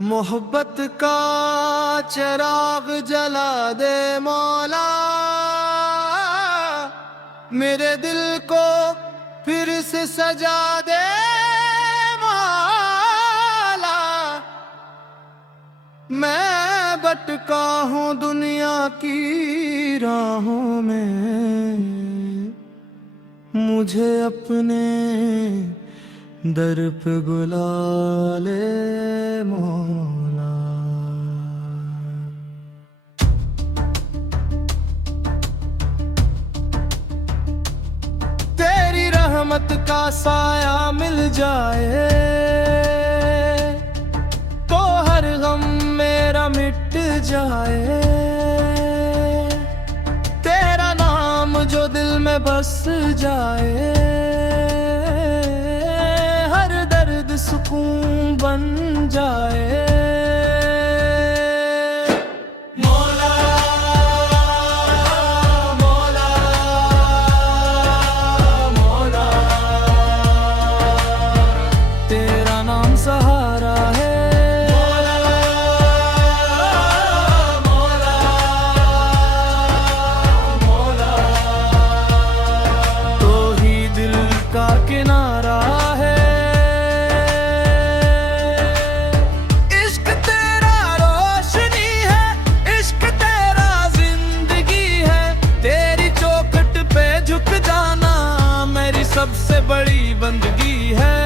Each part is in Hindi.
मोहब्बत का चिराग जला दे मौला, मेरे दिल को फिर से सजा दे मौला। मैं भटका हूँ दुनिया की राहों में, मुझे अपने दर पे बुला ले मौला। तेरी रहमत का साया मिल जाए तो हर गम मेरा मिट जाए। तेरा नाम जो दिल में बस जाए, सुकून बन जाए। मौला मौला मौला, तेरा नाम सहारा है। मौला मौला मौला, तो ही दिल का किनारा है। सबसे बड़ी बंदगी है।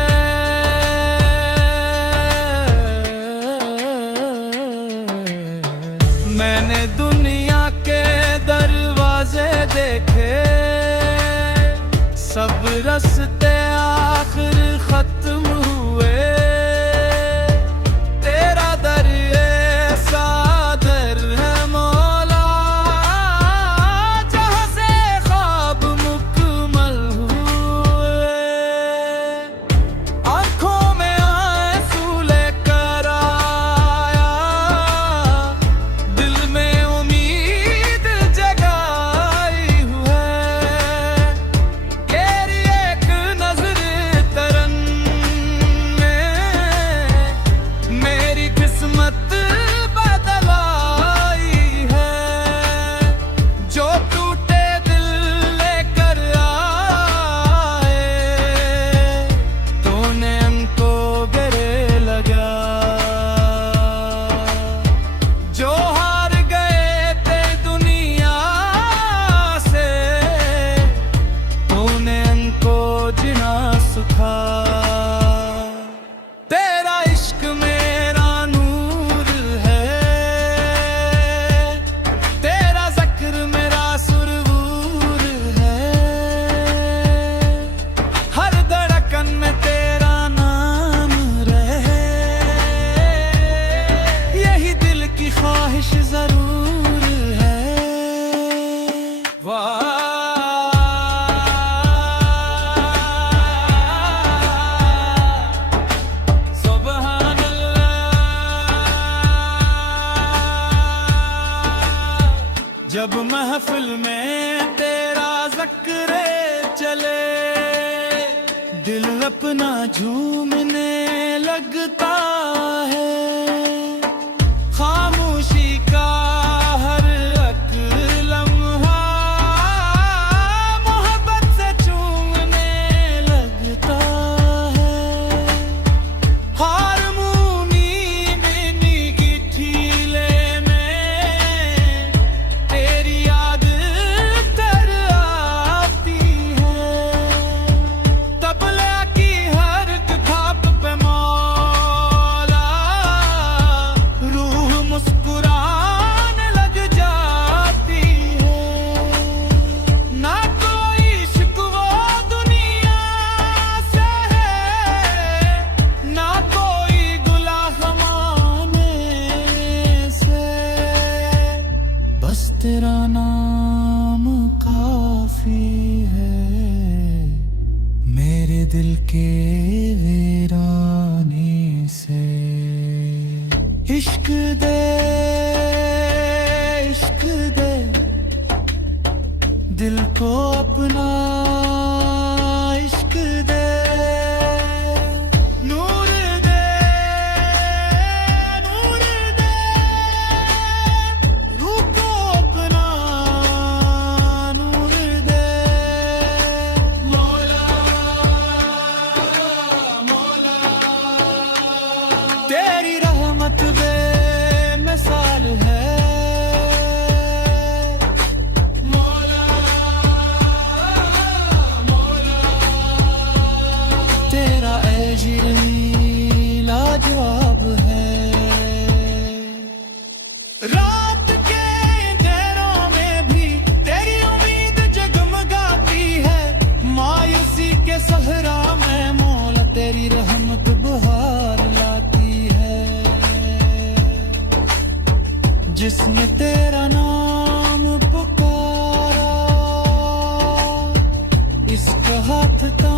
मैंने दुनिया के दरवाजे देखे, सब रास्ते आखिर खत्म हुए। तेरा दर ऐसा दर है मौला, जहाँ से ख्वाब मुकम्मल जरूर है। वाह सुभान अल्लाह। जब महफिल में तेरा ज़िक्र चले, दिल अपना झूमने लगता है। तेरा नाम काफी है मेरे दिल के वीराने से। इश्क दे इश्क दे दिल को अपना इश्क दे। नूर दे नूर दे रूह को अपना नूर दे। मौला मौला तेरी रहमत बेमिसाल है। मौला मौला तेरा एजिली लाजवाब है। रात के अंधेरों में भी तेरी उम्मीद जगमगाती है। मायूसी के सहरा में मौला तेरी रहमत बहार लाती है। जिसने तेरा नाम पुकारा इसका हाथ था